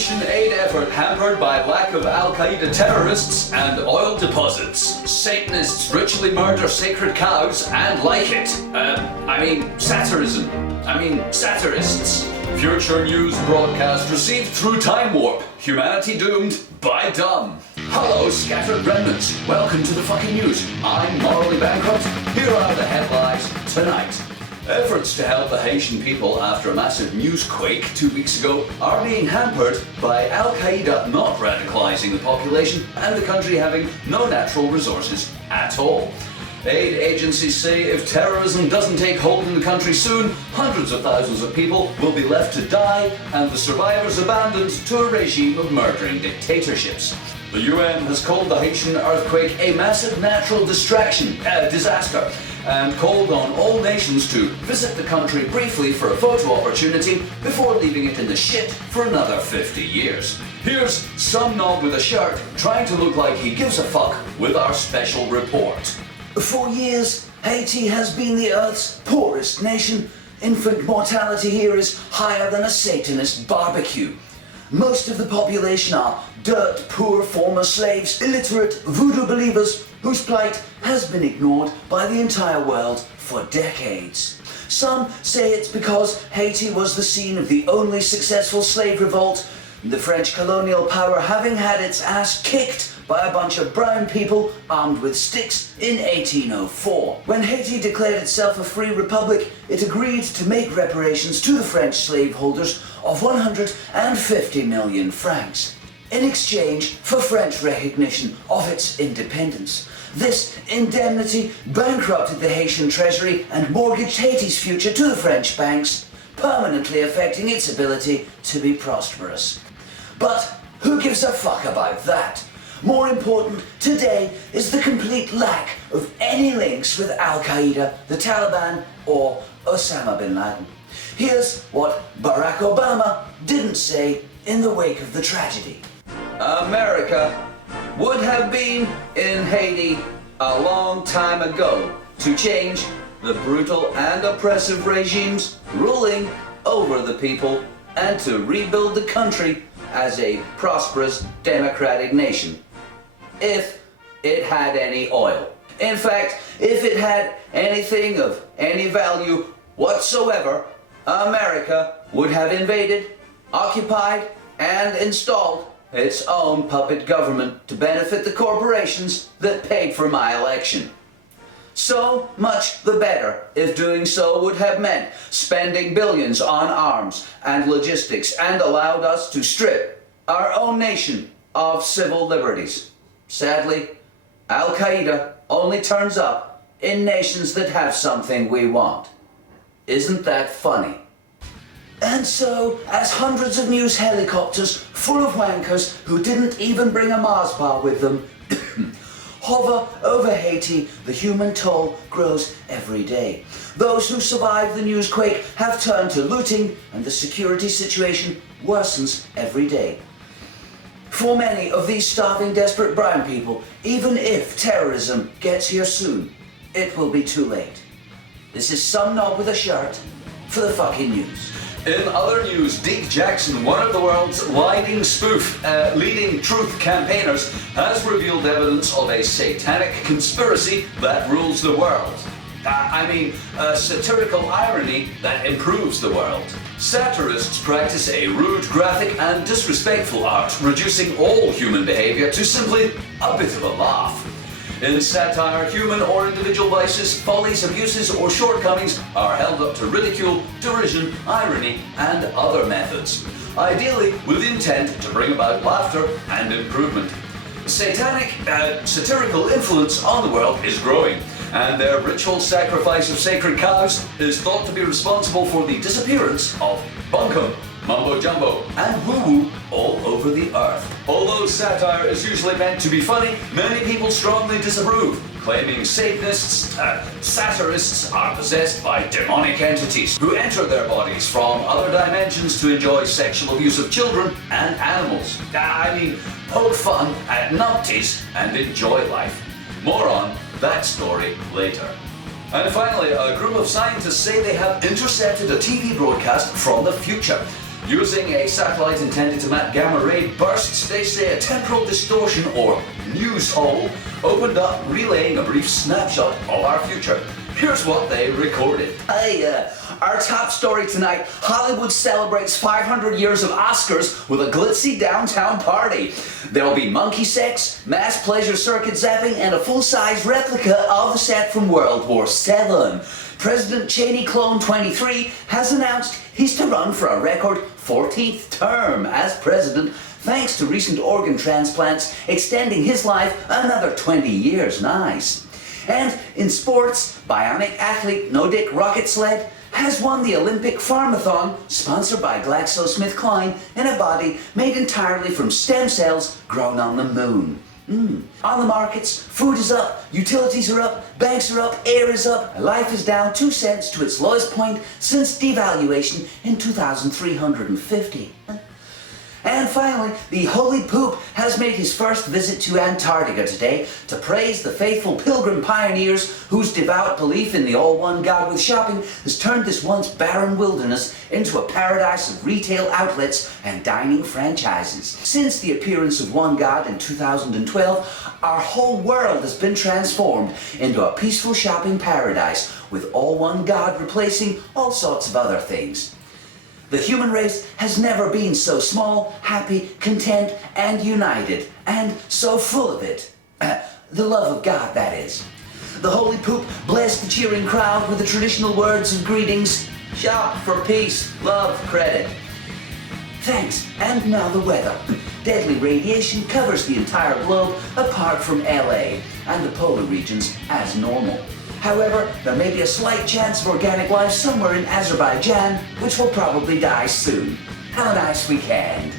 Haitian aid effort hampered by lack of Al-Qaeda terrorists and oil deposits. Satanists ritually murder sacred cows and like it. Satirists. Future news broadcast received through time warp. Humanity doomed by dumb. Hello, scattered remnants. Welcome to the fucking news. I'm morally bankrupt. Here are the headlines tonight. Efforts to help the Haitian people after a massive news quake 2 weeks ago are being hampered by Al-Qaeda not radicalizing the population and the country having no natural resources at all. Aid agencies say if terrorism doesn't take hold in the country soon, hundreds of thousands of people will be left to die and the survivors abandoned to a regime of murdering dictatorships. The UN has called the Haitian earthquake a massive natural disaster and called on all nations to visit the country briefly for a photo opportunity before leaving it in the shit for another 50 years. Here's some knob with a shirt trying to look like he gives a fuck with our special report. For years, Haiti has been the Earth's poorest nation. Infant mortality here is higher than a Satanist barbecue. Most of the population are dirt poor former slaves, illiterate voodoo believers whose plight has been ignored by the entire world for decades. Some say it's because Haiti was the scene of the only successful slave revolt, the French colonial power having had its ass kicked by a bunch of brown people armed with sticks in 1804. When Haiti declared itself a free republic, it agreed to make reparations to the French slaveholders of 150 million francs in exchange for French recognition of its independence. This indemnity bankrupted the Haitian treasury and mortgaged Haiti's future to the French banks, permanently affecting its ability to be prosperous. But who gives a fuck about that? More important today is the complete lack of any links with Al-Qaeda, the Taliban, or Osama bin Laden. Here's what Barack Obama didn't say in the wake of the tragedy. America would have been in Haiti a long time ago to change the brutal and oppressive regimes ruling over the people and to rebuild the country as a prosperous democratic nation. If it had any oil. In fact, if it had anything of any value whatsoever, America would have invaded, occupied, and installed its own puppet government to benefit the corporations that paid for my election. So much the better if doing so would have meant spending billions on arms and logistics and allowed us to strip our own nation of civil liberties. Sadly, Al-Qaeda only turns up in nations that have something we want. Isn't that funny? And so, as hundreds of news helicopters full of wankers who didn't even bring a Mars bar with them hover over Haiti, the human toll grows every day. Those who survived the news quake have turned to looting, and the security situation worsens every day. For many of these starving, desperate brown people, even if terrorism gets here soon, it will be too late. This is some knob with a shirt for the fucking news. In other news, Deke Jackson, one of the world's leading truth campaigners, has revealed evidence of a satanic conspiracy that rules the world. A satirical irony that improves the world. Satirists practice a rude, graphic, and disrespectful art, reducing all human behavior to simply a bit of a laugh. In satire, human or individual vices, follies, abuses, or shortcomings are held up to ridicule, derision, irony, and other methods, ideally with intent to bring about laughter and improvement. Satirical influence on the world is growing, and their ritual sacrifice of sacred cows is thought to be responsible for the disappearance of bunkum, mumbo jumbo, and woo-woo all over the earth. Although satire is usually meant to be funny, many people strongly disapprove, claiming satirists are possessed by demonic entities who enter their bodies from other dimensions to enjoy sexual abuse of children and animals. Poke fun at numpties and enjoy life. More on that story later. And finally, a group of scientists say they have intercepted a TV broadcast from the future. Using a satellite intended to map gamma ray bursts, they say a temporal distortion, or news hole, opened up, relaying a brief snapshot of our future. Here's what they recorded. Our top story tonight, Hollywood celebrates 500 years of Oscars with a glitzy downtown party. There'll be monkey sex, mass pleasure circuit zapping, and a full-size replica of the set from World War VII. President Cheney Clone 23 has announced he's to run for a record 14th term as president, thanks to recent organ transplants extending his life another 20 years. Nice. And in sports, bionic athlete No Dick Rocket Sled has won the Olympic Pharmathon, sponsored by GlaxoSmithKline, in a body made entirely from stem cells grown on the moon. On the markets, food is up, utilities are up, banks are up, air is up, and life is down 2 cents to its lowest point since devaluation in 2350. And finally, the Holy Poop has made his first visit to Antarctica today to praise the faithful pilgrim pioneers whose devout belief in the all-one God with shopping has turned this once barren wilderness into a paradise of retail outlets and dining franchises. Since the appearance of One God in 2012, our whole world has been transformed into a peaceful shopping paradise, with all one God replacing all sorts of other things. The human race has never been so small, happy, content, and united, and so full of it. The love of God, that is. The Holy Poop blessed the cheering crowd with the traditional words of greetings: shop for peace, love, credit. Thanks, and now the weather. Deadly radiation covers the entire globe apart from LA and the polar regions as normal. However, there may be a slight chance of organic life somewhere in Azerbaijan, which will probably die soon. Have a nice weekend.